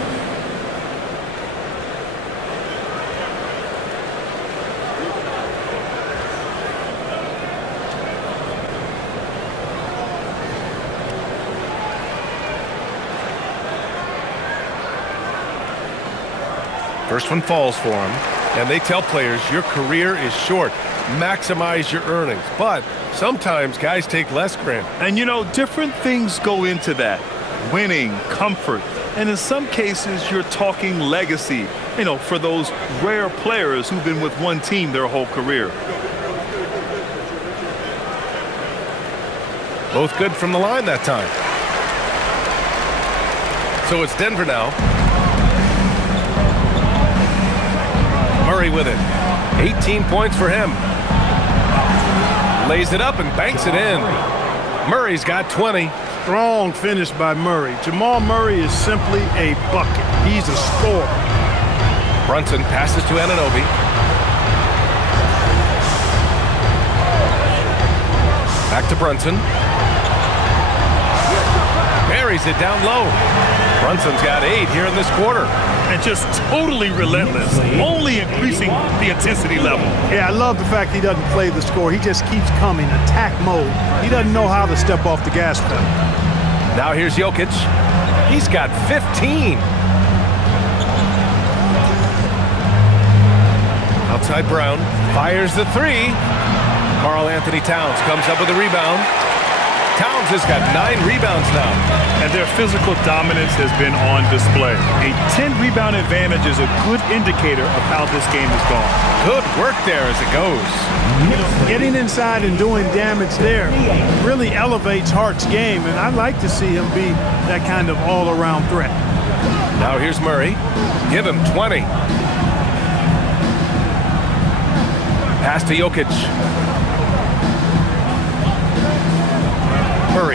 First one falls for him. And they tell players, your career is short. Maximize your earnings. But sometimes guys take less, Grant. And you know, different things go into that. Winning, comfort, and in some cases, you're talking legacy, you know, for those rare players who've been with one team their whole career. Both good from the line that time. So it's Denver now. Murray with it. 18 points for him. Lays it up and banks it in. Murray's got 20. Strong finish by Murray. Jamal Murray is simply a bucket. He's a scorer. Brunson passes to Anunoby. Back to Brunson. Buries it down low. Brunson's got 8 here in this quarter. And just totally relentless, only increasing the intensity level. Yeah, I love the fact he doesn't play the score. He just keeps coming, attack mode. He doesn't know how to step off the gas pedal. Now here's Jokic. He's got 15. Outside Brown, fires the 3. Karl Anthony Towns comes up with a rebound. Towns has got 9 rebounds now. And their physical dominance has been on display. A 10-rebound advantage is a good indicator of how this game has gone. Good work there as it goes. You know, getting inside and doing damage there really elevates Hart's game, and I'd like to see him be that kind of all-around threat. Now here's Murray. Give him 20. Pass to Jokic.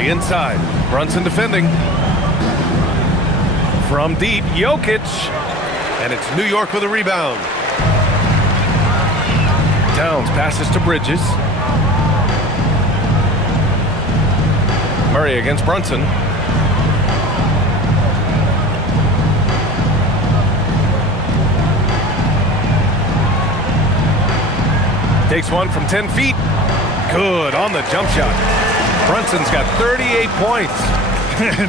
Murray inside. Brunson defending. From deep, Jokic. And it's New York with a rebound. Towns passes to Bridges. Murray against Brunson. Takes one from 10 feet. Good on the jump shot. Brunson's got 38 points.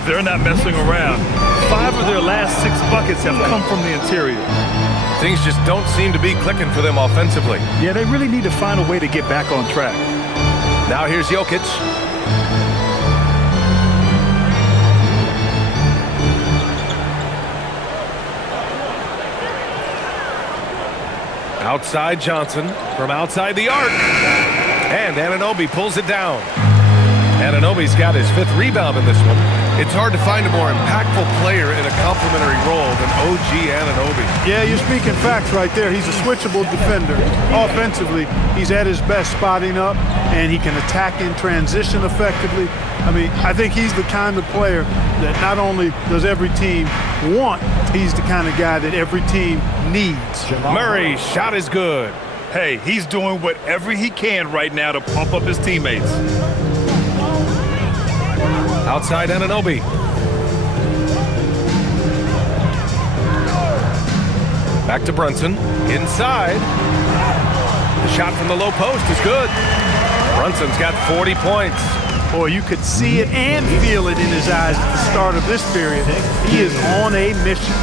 They're not messing around. 5 of their last 6 buckets have come from the interior. Things just don't seem to be clicking for them offensively. Yeah, they really need to find a way to get back on track. Now here's Jokic. Outside Johnson from outside the arc. And Anunoby pulls it down. Anunoby's got his 5th rebound in this one. It's hard to find a more impactful player in a complementary role than OG Anunoby. Yeah, you're speaking facts right there. He's a switchable defender. Offensively, he's at his best spotting up, and he can attack in transition effectively. I mean, I think he's the kind of player that not only does every team want, he's the kind of guy that every team needs. Murray's shot is good. Hey, he's doing whatever he can right now to pump up his teammates. Outside Anunoby. Back to Brunson. Inside. The shot from the low post is good. Brunson's got 40 points. Boy, you could see it and feel it in his eyes at the start of this period. He is on a mission.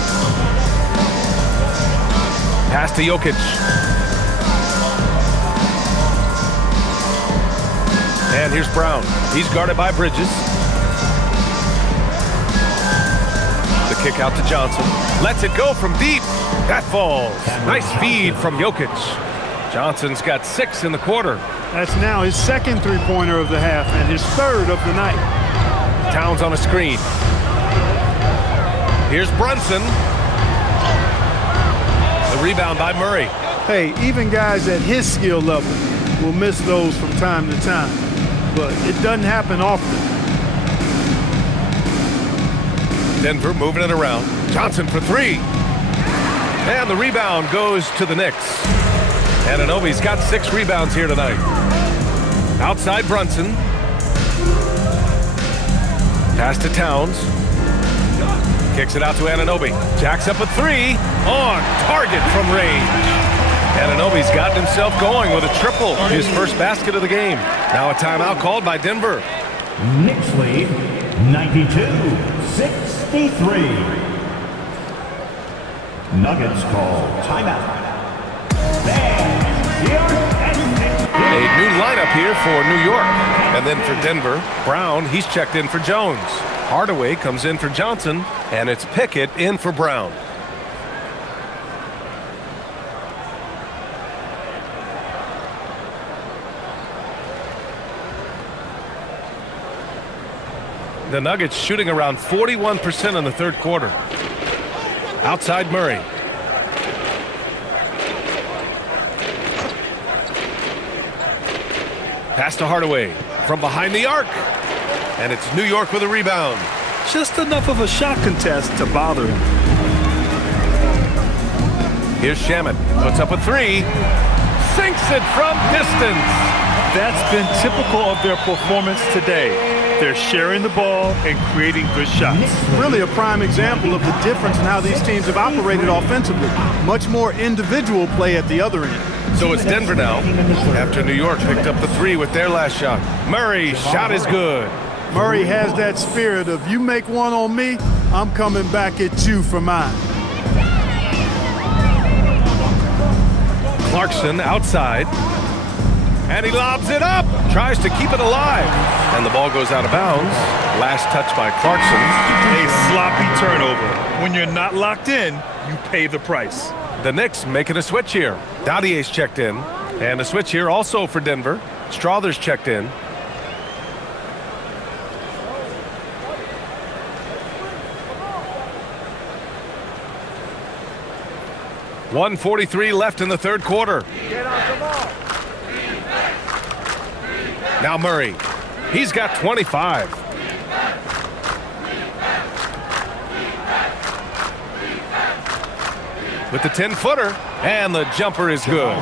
Pass to Jokic. And here's Brown. He's guarded by Bridges. The kick out to Johnson. Lets it go from deep. That falls. Nice feed from Jokic. Johnson's got 6 in the quarter. That's now his 2nd three-pointer of the half and his 3rd of the night. Towns on a screen. Here's Brunson. The rebound by Murray. Hey, even guys at his skill level will miss those from time to time, but it doesn't happen often. Denver moving it around. Johnson for 3. And the rebound goes to the Knicks. Anunoby's got 6 rebounds here tonight. Outside Brunson. Pass to Towns. Kicks it out to Anunoby. Jacks up a 3. On target from range. Anunoby's gotten himself going with a triple. His first basket of the game. Now a timeout called by Denver. Knicks lead 92-63. Nuggets call timeout. A new lineup here for New York. And then for Denver, Brown, he's checked in for Jones. Hardaway comes in for Johnson, and it's Pickett in for Brown. The Nuggets shooting around 41% in the 3rd quarter. Outside Murray. Pass to Hardaway from behind the arc. And it's New York with a rebound. Just enough of a shot contest to bother him. Here's Shamet. Puts up a 3. Sinks it from distance. That's been typical of their performance today. They're sharing the ball and creating good shots. Really a prime example of the difference in how these teams have operated offensively. Much more individual play at the other end. So it's Denver now, after New York picked up the 3 with their last shot. Murray's shot is good. Murray has that spirit of, you make one on me, I'm coming back at you for mine. Clarkson outside. And he lobs it up. Tries to keep it alive. And the ball goes out of bounds. Last touch by Clarkson. A sloppy turnover. When you're not locked in, you pay the price. The Knicks making a switch here. Daudier's checked in. And a switch here also for Denver. Strother's checked in. .143 left in the 3rd quarter. Now Murray. He's got 25. with the 10-footer, and the jumper is good.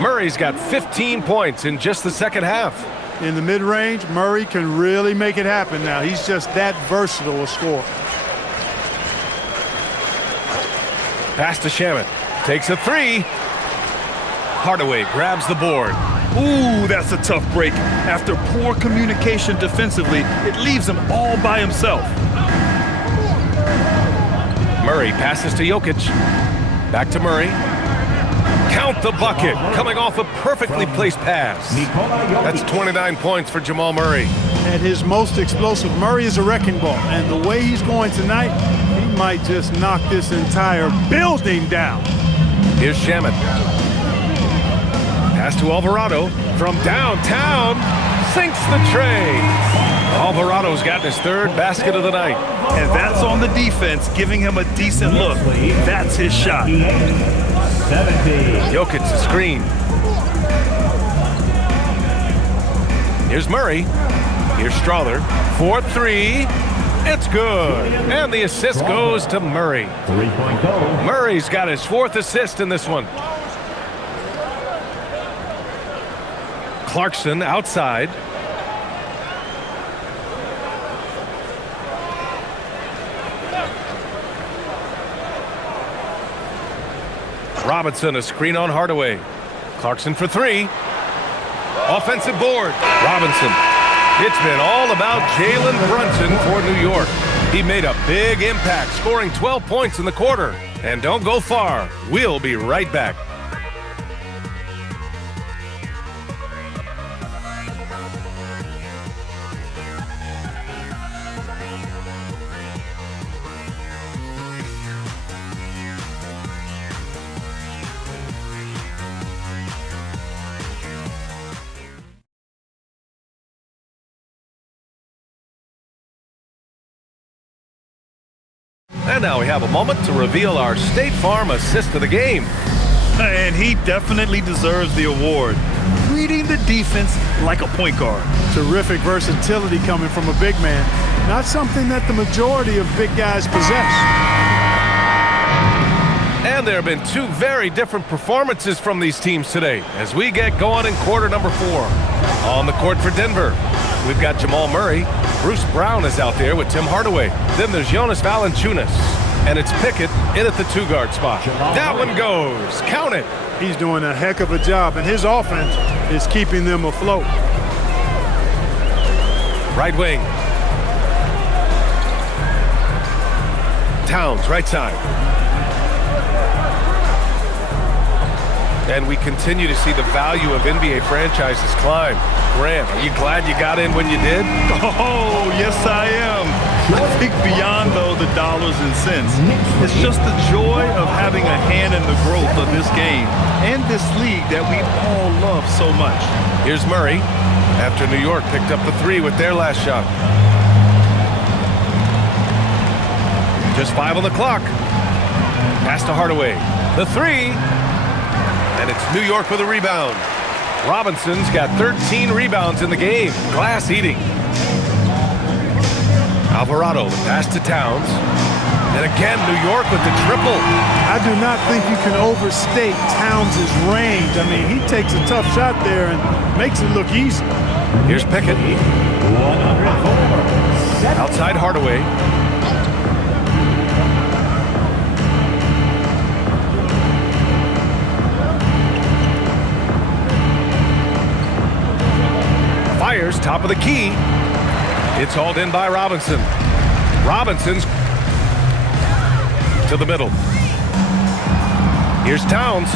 Murray's got 15 points in just the second half. In the mid-range, Murray can really make it happen now. He's just that versatile a scorer. Pass to Shamet. Takes a three. Hardaway grabs the board. Ooh, that's a tough break. After poor communication defensively, it leaves him all by himself. Murray passes to Jokic. Back to Murray. Count the bucket. Coming off a perfectly placed pass. That's 29 points for Jamal Murray. At his most explosive, Murray is a wrecking ball. And the way he's going tonight, he might just knock this entire building down. Here's Shamet. Pass to Alvarado from downtown. Sinks the tray. Alvarado's gotten his third basket of the night. And that's on the defense, giving him a decent look. That's his shot. Jokic a screen. Here's Murray. Here's Strother. 4-3. It's good. And the assist goes to Murray. 3-point goal. Murray's got his fourth assist in this one. Clarkson outside. Robinson a screen on Hardaway. Clarkson for three. Offensive board. Robinson. It's been all about Jalen Brunson for New York. He made a big impact, scoring 12 points in the quarter. And don't go far. We'll be right back. And now we have a moment to reveal our State Farm assist of the game. And he definitely deserves the award. Reading the defense like a point guard. Terrific versatility coming from a big man. Not something that the majority of big guys possess. And there have been two very different performances from these teams today as we get going in quarter number 4. On the court for Denver, we've got Jamal Murray. Bruce Brown is out there with Tim Hardaway. Then there's Jonas Valanciunas. And it's Pickett in at the 2-guard spot. That one goes. Count it. He's doing a heck of a job, and his offense is keeping them afloat. Right wing. Towns, right side. And we continue to see the value of NBA franchises climb. Grant, are you glad you got in when you did? Oh, yes, I am. I think beyond, though, the dollars and cents, it's just the joy of having a hand in the growth of this game and this league that we all love so much. Here's Murray after New York picked up the 3 with their last shot. Just 5 on the clock. Pass to Hardaway. The 3. And it's New York with a rebound. Robinson's got 13 rebounds in the game. Glass eating. Alvarado, the pass to Towns. And again, New York with the triple. I do not think you can overstate Towns' range. I mean, he takes a tough shot there and makes it look easy. Here's Pickett. Outside Hardaway. Fires, top of the key. It's hauled in by Robinson. Robinson's to the middle. Here's Towns.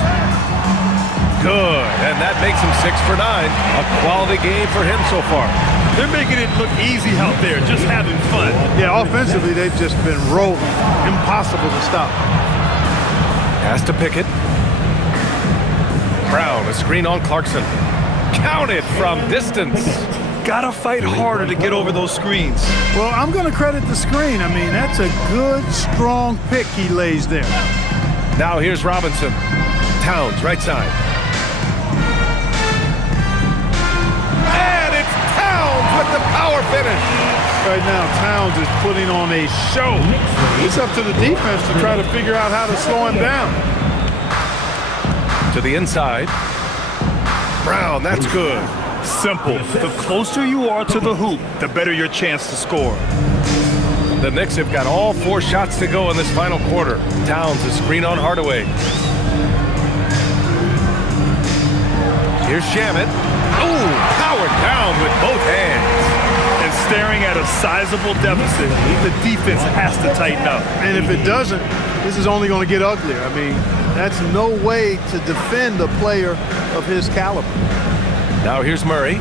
Good, and that makes him 6 for 9. A quality game for him so far. They're making it look easy out there, just having fun. Yeah, offensively, they've just been rolling. Impossible to stop. Pass to Pickett. Brown, a screen on Clarkson. Counted from distance. Gotta fight harder to get over those screens. Well, I'm going to credit the screen. I mean, that's a good, strong pick he lays there. Now here's Robinson. Towns, right side. And it's Towns with the power finish. Right now, Towns is putting on a show. It's up to the defense to try to figure out how to slow him down. To the inside. Brown, that's good. Simple. The closer you are to the hoop, the better your chance to score. The Knicks have got all 4 shots to go in this final quarter. Towns a screen on Hardaway. Here's Shamet. Ooh, powered down with both hands. And staring at a sizable deficit, the defense has to tighten up. And if it doesn't, this is only going to get uglier. I mean, that's no way to defend a player of his caliber. Now here's Murray.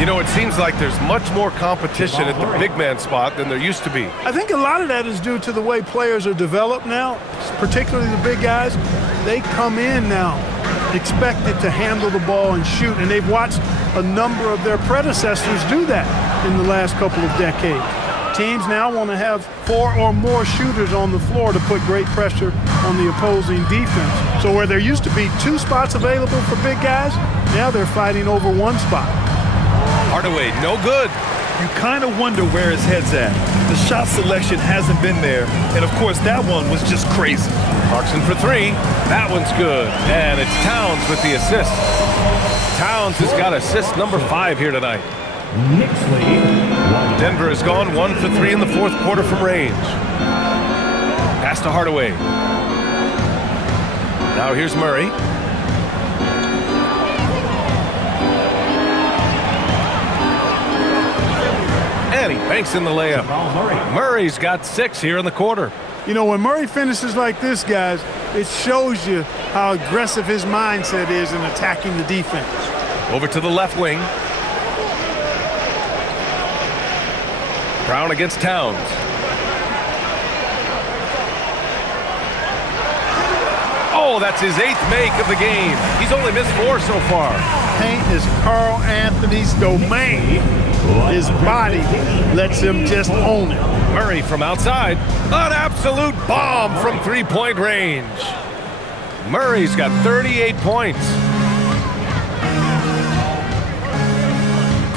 You know, it seems like there's much more competition at the big man spot than there used to be. I think a lot of that is due to the way players are developed now, particularly the big guys. They come in now expected to handle the ball and shoot, and they've watched a number of their predecessors do that in the last couple of decades. Teams now want to have 4 or more shooters on the floor to put great pressure on the opposing defense. So where there used to be 2 spots available for big guys, now they're fighting over 1 spot. Hardaway, no good. You kind of wonder where his head's at. The shot selection hasn't been there, and of course that one was just crazy. Clarkson for 3. That one's good. And it's Towns with the assist. Towns has got assist number 5 here tonight. Knicks lead. Denver has gone 1 for 3 in the 4th quarter from range. Pass to Hardaway. Now here's Murray. And he banks in the layup. Murray's got 6 here in the quarter. You know, when Murray finishes like this, guys, it shows you how aggressive his mindset is in attacking the defense. Over to the left wing. Brown against Towns. Oh, that's his 8th make of the game. He's only missed 4 so far. Paint is Carl Anthony's domain. His body lets him just own it. Murray from outside. An absolute bomb from 3-point range. Murray's got 38 points.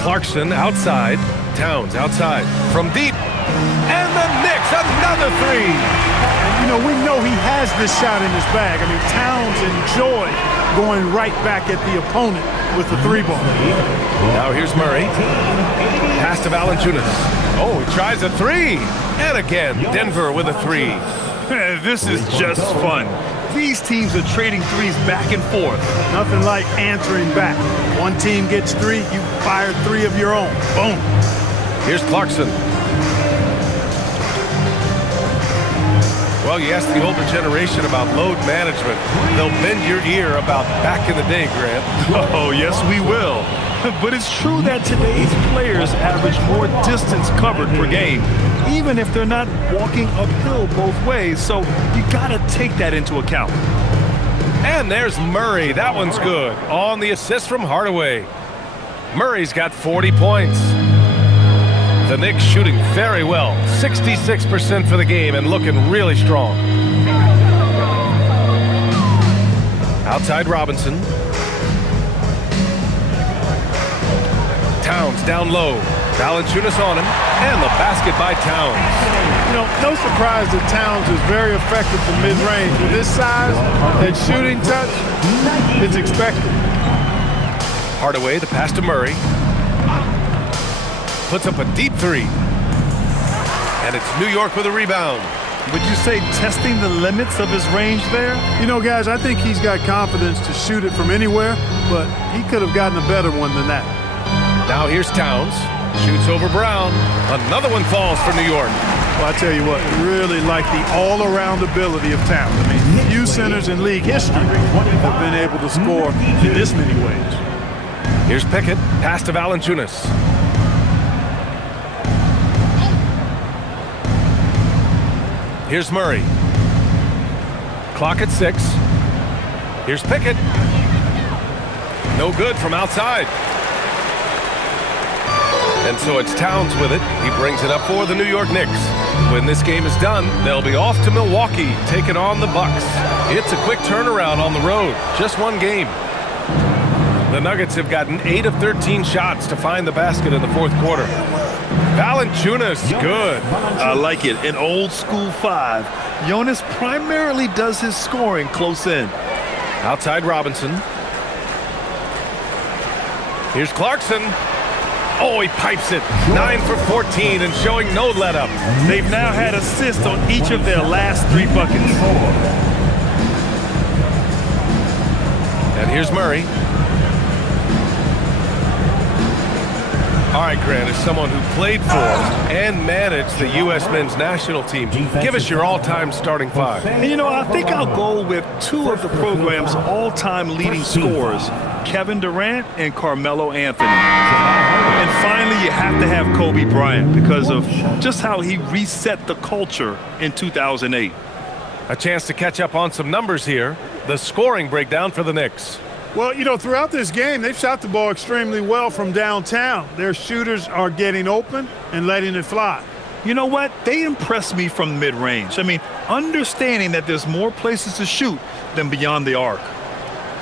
Clarkson outside. Towns outside. From deep. And the Knicks, another 3. And, you know, we know he has this shot in his bag. I mean, Towns enjoy going right back at the opponent with the 3-ball. Now here's Murray. Pass to Valanciunas. Oh, he tries a 3. And again, Denver with a 3. This is just fun. These teams are trading threes back and forth. Nothing like answering back. One team gets 3, you fire 3 of your own. Boom. Here's Clarkson. Well, you ask the older generation about load management. They'll bend your ear about back in the day, Grant. Oh, yes, we will. But it's true that today's players average more distance covered per game, even if they're not walking uphill both ways. So you got to take that into account. And there's Murray. That one's good. On the assist from Hardaway. Murray's got 40 points. The Knicks shooting very well. 66% for the game and looking really strong. Outside Robinson. Towns down low. Valanciunas on him. And the basket by Towns. You know, no surprise that Towns is very effective from mid-range. With his size and shooting touch, it's expected. Hardaway, the pass to Murray. Puts up a deep 3. And it's New York with a rebound. Would you say testing the limits of his range there? You know, guys, I think he's got confidence to shoot it from anywhere, but he could have gotten a better one than that. Now here's Towns. Shoots over Brown. Another one falls for New York. Well, I tell you what, really like the all-around ability of Towns. I mean, few centers in league history have been able to score in this many ways. Here's Pickett. Pass to Valanciunas. Here's Murray. Clock at 6. Here's Pickett. No good from outside. And so it's Towns with it. He brings it up for the New York Knicks. When this game is done, they'll be off to Milwaukee, taking on the Bucks. It's a quick turnaround on the road. Just one game. The Nuggets have gotten 8 of 13 shots to find the basket in the 4th quarter. Valanciunas, good. I like it. An old school 5. Jonas primarily does his scoring close in. Outside Robinson. Here's Clarkson. Oh, he pipes it. 9 for 14 and showing no let-up. They've now had assists on each of their last 3 buckets. And here's Murray. All right, Grant, as someone who played for and managed the U.S. men's national team, give us your all-time starting 5. And, you know, I think I'll go with 2 of the program's all-time leading scorers, Kevin Durant and Carmelo Anthony. And finally, you have to have Kobe Bryant because of just how he reset the culture in 2008. A chance to catch up on some numbers here. The scoring breakdown for the Knicks. Well, you know, throughout this game, they've shot the ball extremely well from downtown. Their shooters are getting open and letting it fly. You know what? They impressed me from mid-range. I mean, understanding that there's more places to shoot than beyond the arc.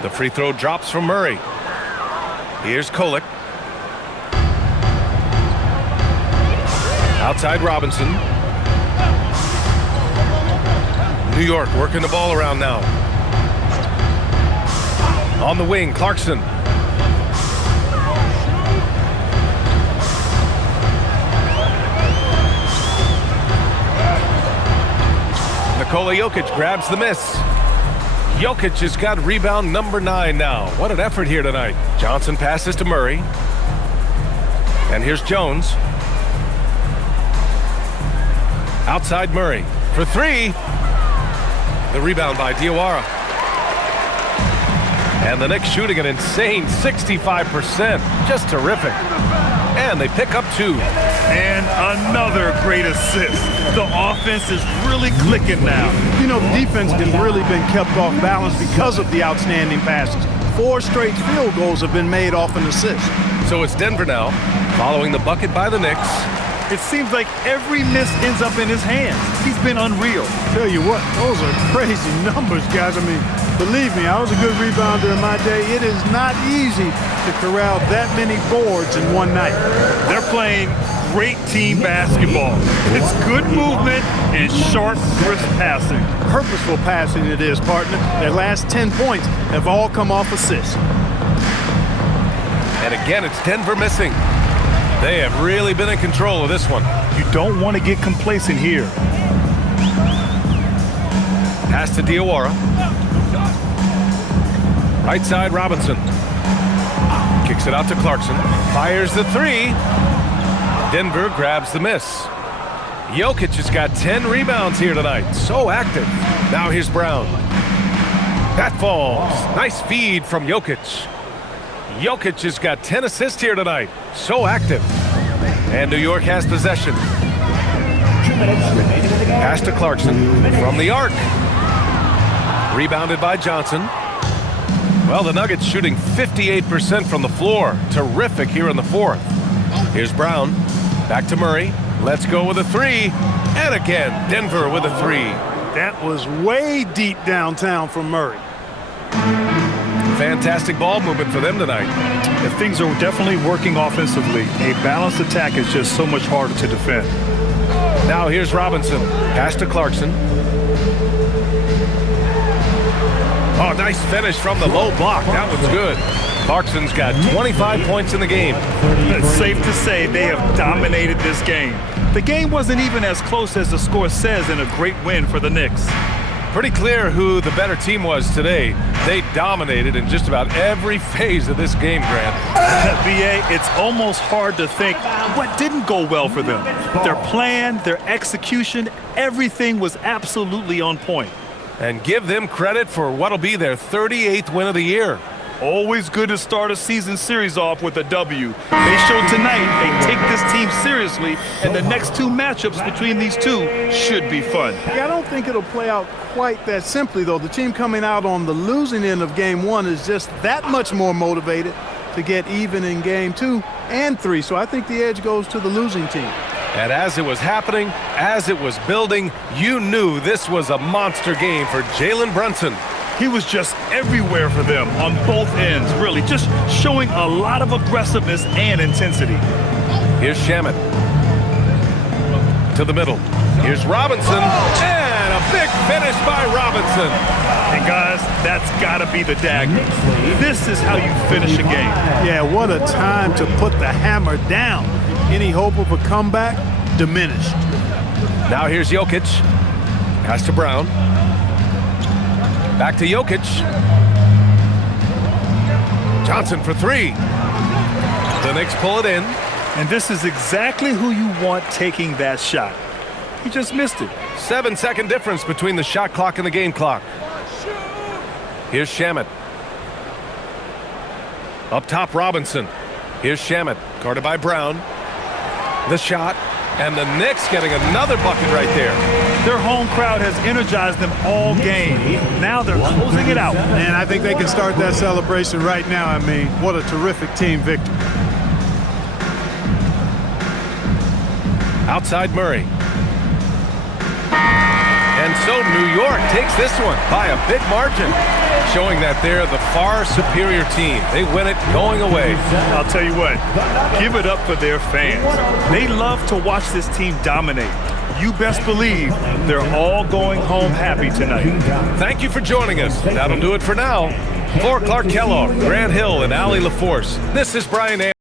The free throw drops from Murray. Here's Kolek. Outside Robinson. New York working the ball around now. On the wing, Clarkson. Nikola Jokic grabs the miss. Jokic has got rebound number 9 now. What an effort here tonight. Johnson passes to Murray. And here's Jones. Outside Murray for 3. The rebound by Diawara. And the Knicks shooting an insane 65%. Just terrific. And they pick up 2. And another great assist. The offense is really clicking now. You know, the defense has really been kept off balance because of the outstanding passes. 4 straight field goals have been made off an assist. So it's Denver now, following the bucket by the Knicks. It seems like every miss ends up in his hands. He's been unreal. Tell you what, those are crazy numbers, guys. I mean, believe me, I was a good rebounder in my day. It is not easy to corral that many boards in one night. They're playing great team basketball. It's good movement and sharp, crisp passing. Purposeful passing it is, partner. Their last 10 points have all come off assists. And again, it's Denver missing. They have really been in control of this one. You don't want to get complacent here. Pass to Diawara. Right side, Robinson. Kicks it out to Clarkson. Fires the 3. Denver grabs the miss. Jokic has got 10 rebounds here tonight. So active. Now here's Brown. That falls. Nice feed from Jokic. Jokic has got 10 assists here tonight. So active. And New York has possession. Pass to Clarkson from the arc. Rebounded by Johnson. Well, the Nuggets shooting 58% from the floor. Terrific here in the 4th. Here's Brown. Back to Murray. Let's go with a 3. And again, Denver with a 3. That was way deep downtown from Murray. Fantastic ball movement for them tonight. If things are definitely working offensively, a balanced attack is just so much harder to defend. Now here's Robinson. Pass to Clarkson. Oh, nice finish from the low block. That was good. Clarkson's got 25 points in the game. It's safe to say they have dominated this game. The game wasn't even as close as the score says in a great win for the Knicks. Pretty clear who the better team was today. They dominated in just about every phase of this game, Grant. B.A., it's almost hard to think what didn't go well for them. Their plan, their execution, everything was absolutely on point. And give them credit for what'll be their 38th win of the year. Always good to start a season series off with a W. They showed tonight they take this team seriously, and the next 2 matchups between these 2 should be fun. Yeah, I don't think it'll play out quite that simply, though. The team coming out on the losing end of Game 1 is just that much more motivated to get even in Game 2 and 3. So I think the edge goes to the losing team. And as it was happening, as it was building, you knew this was a monster game for Jalen Brunson. He was just everywhere for them on both ends, really, just showing a lot of aggressiveness and intensity. Here's Shamet. To the middle. Here's Robinson. And a big finish by Robinson. And guys, that's got to be the dagger. This is how you finish a game. Yeah, what a time to put the hammer down. Any hope of a comeback diminished. Now here's Jokic. Pass to Brown. Back to Jokic. Johnson for three. The Knicks pull it in. And this is exactly who you want taking that shot. He just missed it. 7-second difference between the shot clock and the game clock. Here's Shamet. Up top, Robinson. Here's Shamet, guarded by Brown. The shot, and the Knicks getting another bucket right there. Their home crowd has energized them all game. Now they're closing it out. And I think they can start that celebration right now. I mean, what a terrific team victory. Outside Murray. And so New York takes this one by a big margin, showing that they're the far superior team. They win it going away. I'll tell you what, give it up for their fans. They love to watch this team dominate. You best believe they're all going home happy tonight. Thank you for joining us. That'll do it for now. For Clark Kellogg, Grant Hill, and Allie LaForce, this is Brian Anderson.